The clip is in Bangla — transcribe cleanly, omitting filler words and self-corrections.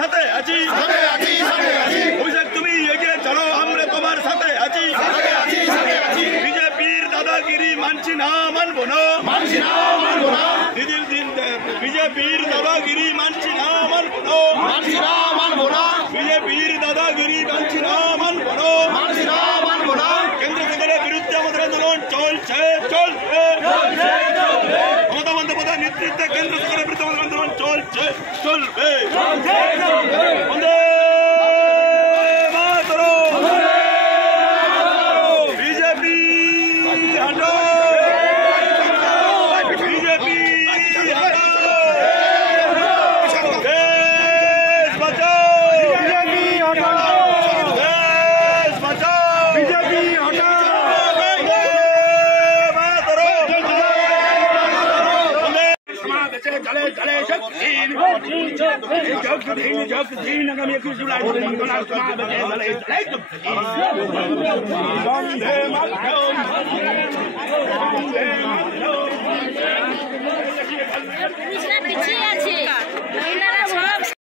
সাথে আছি অভিষেক তুমি এগিয়ে চলো আমরা তোমার সাথে আছি বিজেপির দাদাগিরি মানছি না মানবো না বিজেপির দাদাগিরি মানছি না মানবো না বিজেপির দাদাগিরি মানছি না মানবো না কেন্দ্র সরকারের বিরুদ্ধে আমাদের আন্দোলন চলছে মমতা বন্দ্যোপাধ্যায় নেতৃত্বে কেন্দ্র সরকারের বিরুদ্ধে আমাদের আন্দোলন চলছে চলবে বন্দে মাতরম বিজেপি হটাও বিজেপি হটাও দেশ বাঁচাও বিজেপি হটাও দেশ বাঁচাও বিজেপি হটাও जगदीन आगामी 21 जुलाई वंदे मातरम